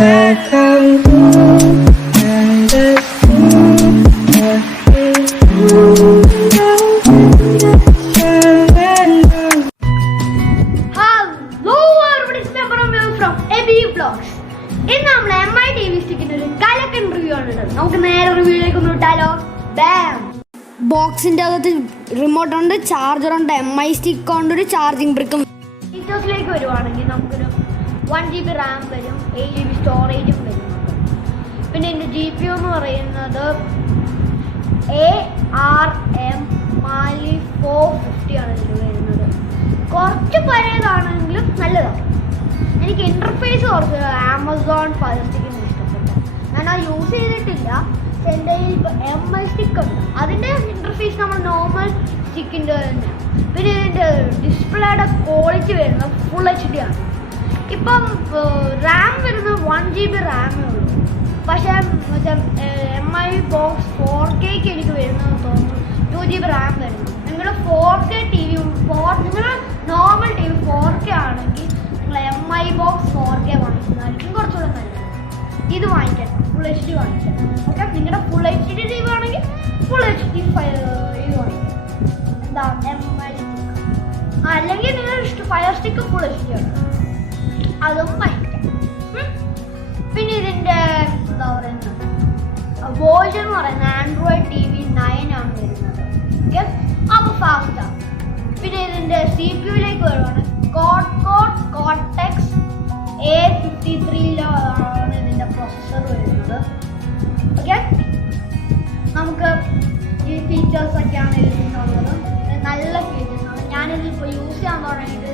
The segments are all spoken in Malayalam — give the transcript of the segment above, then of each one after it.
ഇന്ന് നമ്മൾ MI TV സ്റ്റിക്കിന്റെ ഒരു കലക്കൻ റിവ്യൂ ആണ്. നമുക്ക് നേരെ റിവ്യൂയിലേക്ക് ഒന്ന് വിട്ടാലോ. ബോക്സിന്റെ അകത്ത് റിമോട്ട് ഉണ്ട്, ചാർജർ ഉണ്ട്, MI സ്റ്റിക്ക് ഉണ്ട്, ഒരു ചാർജിങ് ബ്രിക്കും. ഫീച്ചേഴ്സിലേക്ക് വരുവാണെങ്കിൽ നമുക്കൊരു 1GB റാം വരും, 8GB സ്റ്റോറേജും വരും. പിന്നെ ഇതിന്റെ GPU എന്ന് പറയുന്നത് ARM Mali 450 ആണ് ഇതിൽ വരുന്നത്. കുറച്ച് പഴയതാണെങ്കിലും നല്ലതാണ്. എനിക്ക് ഇന്റർഫേസ് കുറച്ച് ആമസോൺ ഫയർ സ്റ്റിക്കിന് ഇഷ്ടപ്പെട്ടു. ഞാൻ അത് യൂസ് ചെയ്തിട്ടില്ല. എൻ്റെ MI സ്റ്റിക്ക് ഉണ്ട്, അതിൻ്റെ ഇന്റർഫേസ് നമ്മൾ നോർമൽ സ്റ്റിക്കിൻ്റെ തന്നെ. പിന്നെ ഇതിൻ്റെ ഡിസ്പ്ലേയുടെ ക്വാളിറ്റി വരുന്നത് ഫുൾ HD ആണ്. ഇപ്പം റാം വരുന്നത് 1GB റാമേ ഉള്ളൂ. പക്ഷേ MI ബോക്സ് 4K എനിക്ക് വരുന്നത് തോന്നുന്നു 2GB റാം വരുന്നു. നിങ്ങളുടെ 4K TV നിങ്ങളുടെ നോർമൽ TV 4K ആണെങ്കിൽ MI ബോക്സ് 4K വാങ്ങിക്കുന്നതായിരിക്കും കുറച്ചുകൂടെ നല്ലത്. ഇത് വാങ്ങിക്കണം, ഫുൾ HD വാങ്ങിക്കണം. ഓക്കെ, നിങ്ങളുടെ ഫുൾ HD TV ആണെങ്കിൽ ഫുൾ HD ഇത് വാങ്ങിക്കണം. എന്താ MI അല്ലെങ്കിൽ നിങ്ങളുടെ ഫയർ സ്റ്റിക്ക് ഫുൾ HD ആണ്, അതും വാങ്ങിക്കാം. പിന്നെ ഇതിൻ്റെ എന്താ പറയുന്നത് വേർഷൻ എന്ന് പറയുന്നത് Android TV 9 ആണ് വരുന്നത്. ഓക്കെ, അപ്പോൾ ഫാസ്റ്റാണ്. പിന്നെ ഇതിൻ്റെ CPU-ലേക്ക് വരുവാണ് Cortex A53 ഇതിൻ്റെ പ്രൊസസ്സർ വരുന്നത്. ഓക്കെ, നമുക്ക് ഈ ഫീച്ചേഴ്സൊക്കെയാണ് ഇതിനുള്ളത്. നല്ല ഫീച്ചേഴ്സാണ്. ഞാനിതിപ്പോൾ യൂസ് ചെയ്യാൻ തുടങ്ങിയിട്ട്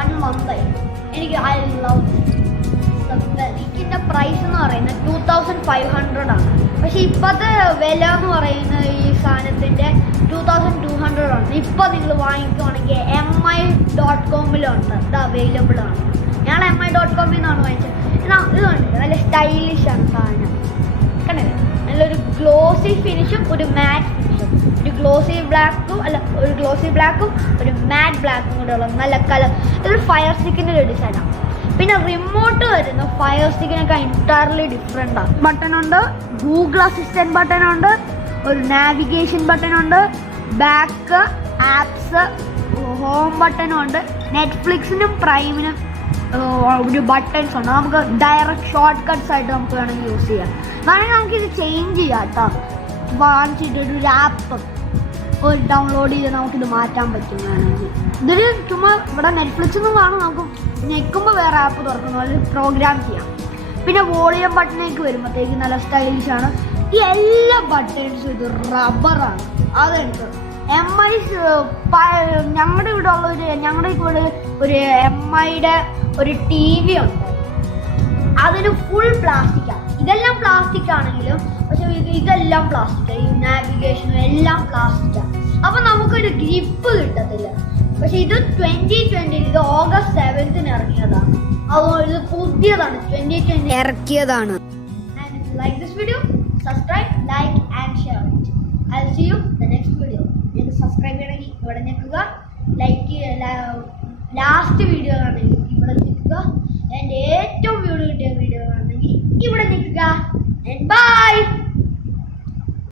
1 മന്തായി. എനിക്ക് ഐ ലവ്. ഇതിൻ്റെ പ്രൈസ് എന്ന് പറയുന്നത് 2500 ആണ്. പക്ഷേ ഇപ്പോഴത്തെ വില എന്ന് പറയുന്നത് ഈ സാധനത്തിൻ്റെ 2200 ആണ്. ഇപ്പോൾ നിങ്ങൾ വാങ്ങിക്കുവാണെങ്കിൽ MI.com-ലുണ്ട്, ഇത് അവൈലബിൾ ആണ്. ഞാൻ MI.com-ൽ നിന്നാണ് വാങ്ങിച്ചത്. ഇതുണ്ട്, നല്ല സ്റ്റൈലിഷ് ആണ് സാധനം. കണ്ടില്ലേ, നല്ലൊരു ഗ്ലോസി ഫിനിഷും ഒരു മാറ്റ് ഫിനിഷും, ഒരു ഗ്ലോസി ബ്ലാക്കും ഒരു മാറ്റ് ബ്ലാക്കും കൂടെ ഉള്ളത് നല്ല കളർ. ഇതൊരു ഫയർ സ്റ്റിക്കിൻ്റെ ഒരു ഡിസൈനാണ്. പിന്നെ റിമോട്ട് വരുന്ന ഫയർ സ്റ്റിക്കിനൊക്കെ എൻറ്റയർലി ഡിഫറെൻ്റ് ആണ്. ബട്ടൺ ഉണ്ട്, ഗൂഗിൾ അസിസ്റ്റൻറ്റ് ബട്ടൺ ഉണ്ട്, ഒരു നാവിഗേഷൻ ബട്ടൺ ഉണ്ട്, ബാക്ക് ആപ്സ്, ഹോം ബട്ടണും ഉണ്ട്. നെറ്റ്ഫ്ലിക്സിനും പ്രൈമിനും ഒരു ബട്ടൺസ് ഉണ്ട്. നമുക്ക് ഡയറക്റ്റ് ഷോർട്ട് കട്ട്സ് ആയിട്ട് നമുക്ക് വേണമെങ്കിൽ യൂസ് ചെയ്യാം. വേണമെങ്കിൽ നമുക്കിത് ചേഞ്ച് ചെയ്യാം കേട്ടോ. വാങ്ങിച്ചിട്ട് ഒരു ആപ്പ് ഒരു ഡൗൺലോഡ് ചെയ്ത് നമുക്കിത് മാറ്റാൻ പറ്റും വേണമെങ്കിൽ. ഇതൊരു ചുമ്മാ ഇവിടെ നെറ്റ്ഫ്ലിക്സിൽ കാണും, നമുക്ക് ഞെക്കുമ്പോൾ വേറെ ആപ്പ് തുറക്കുന്നു, അത് പ്രോഗ്രാം ചെയ്യാം. പിന്നെ വോളിയം ബട്ടണിലേക്ക് വരുമ്പോഴത്തേക്ക് നല്ല സ്റ്റൈലിഷാണ്. ഈ എല്ലാ ബട്ടൺസും ഇത് റബ്ബറാണ്. അതെടുത്ത് MI ഞങ്ങളുടെ ഇവിടെ ഒരു MI-യുടെ ഒരു TV ഉണ്ട്, അതിന് ഫുൾ പ്ലാസ്റ്റിക്കാണ്. ഇതെല്ലാം പ്ലാസ്റ്റിക് ആണെങ്കിലും പക്ഷെ ഇതെല്ലാം പ്ലാസ്റ്റിക്കാണ്. ഈ നാവിഗേഷനും എല്ലാം പ്ലാസ്റ്റിക്കാണ്. അപ്പം നമുക്കൊരു ഗ്രിപ്പ് കിട്ടത്തില്ല. പക്ഷെ ഇത് 2020, ഇത് August 7th ഇറങ്ങിയതാണ്. അതുകൊണ്ട് ഇത് പുതിയതാണ്, 2020 ഇറക്കിയതാണ്. And like this video, subscribe, like and share it. I'll see you the next video. നിങ്ങൾക്ക് സബ്സ്ക്രൈബ് ചെയ്യണമെങ്കിൽ ഇവിടെ നിൽക്കുക, ലൈക്ക് ലാസ്റ്റ് വീഡിയോ ആണെങ്കിൽ ഇവിടെ നിൽക്കുക, എൻ്റെ ഏറ്റവും വീഡിയോ കിട്ടിയ വീഡിയോ ആണെങ്കിൽ ഇവിടെ നിൽക്കുക. And bye.